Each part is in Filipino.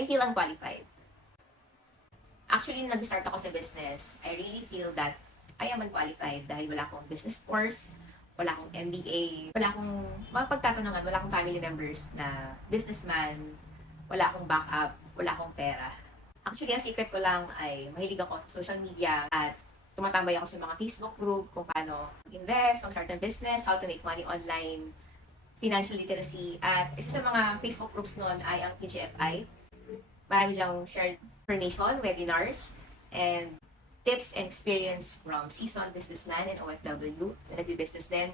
I feel unqualified. Actually, nag-start ako sa business, I really feel that I am unqualified dahil wala akong business course, wala akong MBA, wala akong mapagtatanungan, wala akong family members na businessman, wala akong backup, wala akong pera. Actually, ang secret ko lang ay mahilig ako sa social media at tumatambay ako sa mga Facebook group kung paano invest, mag-start ng business, how to make money online, financial literacy. At isa sa mga Facebook groups noon ay ang TGFI. Marami diyang shared information, webinars, and tips and experience from seasoned businessman and OFW na nagbi-business din.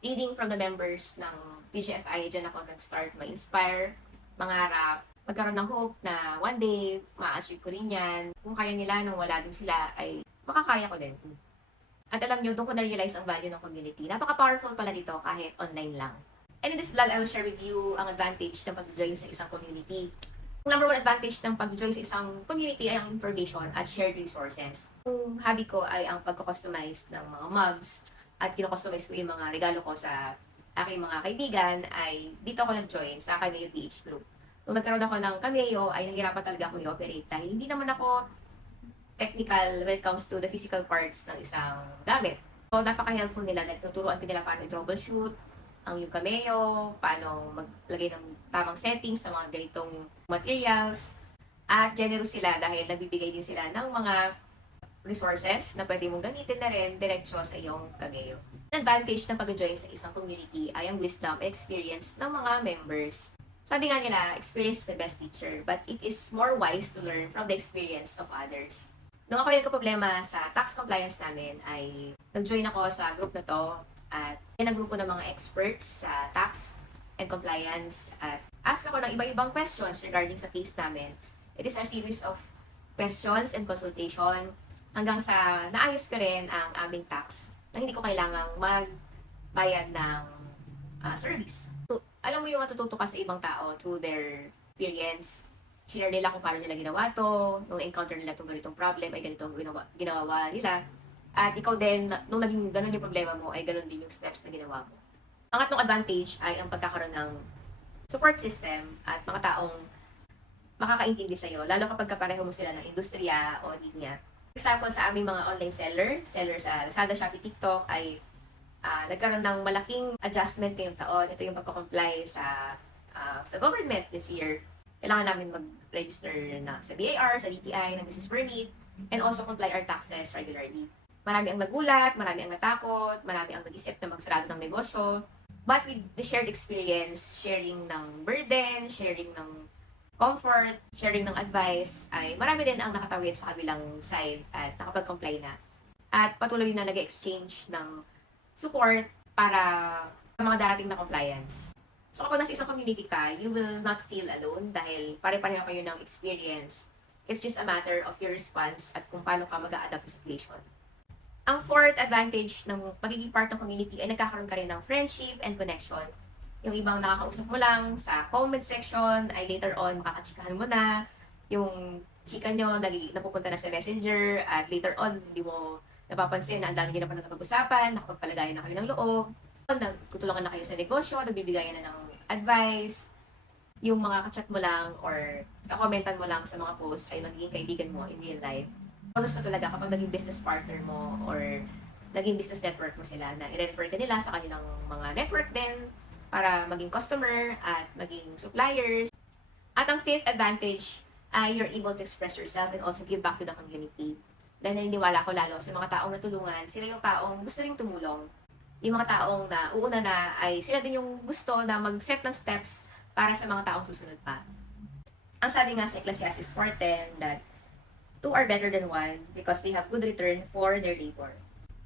Reading from the members ng PGFI, dyan ako nag-start ma-inspire, mangarap, magkaroon ng hope na one day, ma-achieve ko rin yan. Kung kaya nila nung wala din sila, ay makakaya ko din. At alam nyo, doon ko na-realize ang value ng community. Napaka-powerful pala dito kahit online lang. And in this vlog, I will share with you ang advantage ng pag-join sa isang community. Number one advantage ng pag-join sa isang community ay ang information at shared resources. Ang hobby ko ay ang pagko-customize ng mga mugs at kino-customize ko yung mga regalo ko sa aking mga kaibigan ay dito ako nag-join sa Cameo PH Group. Nung nagkaroon ako ng Cameo ay nahirapan talaga akong i-operate dahil hindi naman ako technical when it comes to the physical parts ng isang gamit. So, napaka-helpful nila dahil tuturuan ka nila paano i-troubleshoot ang yung cameo, paano maglagay ng tamang settings sa mga ganitong materials. At generous sila dahil nagbibigay din sila ng mga resources na pwede mong gamitin na rin diretsyo sa iyong cameo. Advantage ng pag-join sa isang community ay ang wisdom and experience ng mga members. Sabi nga nila, experience is the best teacher, but it is more wise to learn from the experience of others. Nung ako yung problema sa tax compliance namin, ay nag-join ako sa group na to at pinagrupo ng mga experts sa tax and compliance at ask ako ng iba-ibang questions regarding sa case namin. It is a series of questions and consultation hanggang sa naayos ko rin ang aming tax na hindi ko kailangang magbayad ng ah, service. So, alam mo yung matututo ka sa ibang tao through their experience, share nila kung paano nila ginawa to, nung encounter nila itong ganitong problem, ay ganito ang ginawa, ginawa nila. At ikaw din, nung naging ganun yung problema mo, ay ganun din yung steps na ginawa mo. Ang atlong advantage ay ang pagkakaroon ng support system at mga taong makakaintindi sa'yo, lalo kapag kapareho mo sila ng industriya o linya. Example sa aming mga online seller, seller sa Lazada, Shopee, TikTok, ay ah, nagkaroon ng malaking adjustment ngayong taon. Ito yung pagko-comply sa ah, sa government this year kailangan namin mag-register na sa BAR, sa DTI, ng business permit, and also comply our taxes regularly. Marami ang nagulat, marami ang natakot, marami ang nag-isip na magsarado ng negosyo. But with the shared experience, sharing ng burden, sharing ng comfort, sharing ng advice, ay marami din ang nakatawid sa kabilang side at nakapag-comply na. At patuloy na nag-exchange ng support para sa mga darating na compliance. So kapag nasa isang community ka, you will not feel alone dahil pare-pareho kayo ng experience. It's just a matter of your response at kung paano ka mag adapt sa situation. Ang fourth advantage ng pagiging part ng community ay nagkakaroon ka rin ng friendship and connection. Yung ibang nakakausap mo lang sa comment section, ay later on makakachikahan mo na. Yung chika nyo, napupunta na sa messenger, at later on, hindi mo napapansin na ang dami nyo na pala napag-usapan, nakapagpalagayan na kayo ng loob nagtutulungan na kayo sa negosyo, nagbibigayan na ng advice, yung mga kachat mo lang or kakomentan mo lang sa mga post ay magiging kaibigan mo in real life. Bonus na talaga kapag naging business partner mo or naging business network mo sila na i-refer ka nila sa kanilang mga network din para maging customer at maging suppliers. At ang fifth advantage ay you're able to express yourself and also give back to the community. Dahil naniniwala ko lalo sa mga taong natulungan, sila yung taong gusto rin tumulong yung mga taong na uuna na ay sila din yung gusto na mag-set ng steps para sa mga taong susunod pa. Ang sabi nga sa Ecclesiastes 4.10 that two are better than one because they have good return for their labor.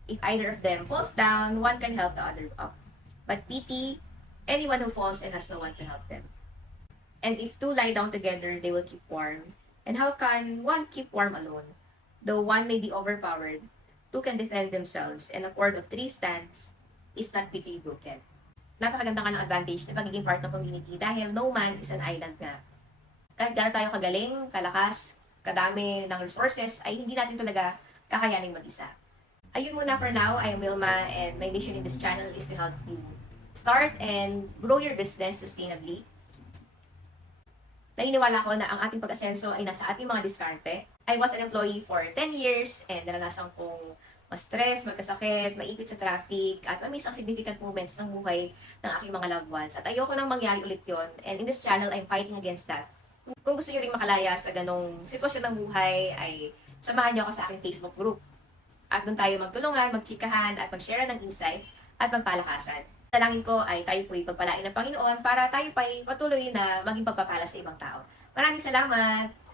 If either of them falls down, one can help the other up. But pity anyone who falls and has no one to help them. And if two lie down together, they will keep warm. And how can one keep warm alone? Though one may be overpowered, two can defend themselves, and a cord of three stands is not quickly broken. Napakaganda ka ng advantage na pagiging part ng community dahil no man is an island nga. Kahit gano'n tayo kagaling, kalakas, kadami ng resources, ay hindi natin talaga kakayanin mag-isa. Ayun muna for now. I am Wilma and my mission in this channel is to help you start and grow your business sustainably. naniniwala ko na ang ating pag-asenso ay nasa ating mga diskarte. I was an employee for 10 years and naranasan kong ma-stress, magkasakit, maipit sa traffic, at mamiss ang significant moments ng buhay ng aking mga loved ones. At ayoko nang mangyari ulit yon. And in this channel, I'm fighting against that. Kung gusto nyo rin makalaya sa ganong sitwasyon ng buhay, ay samahan nyo ako sa aking Facebook group. At doon tayo magtulungan, magchikahan, at mag-share ng insight at magpalakasan. Dalangin ko ay tayo po'y pagpalain ng Panginoon para tayo pa'y patuloy na maging pagpapala sa ibang tao. Maraming salamat!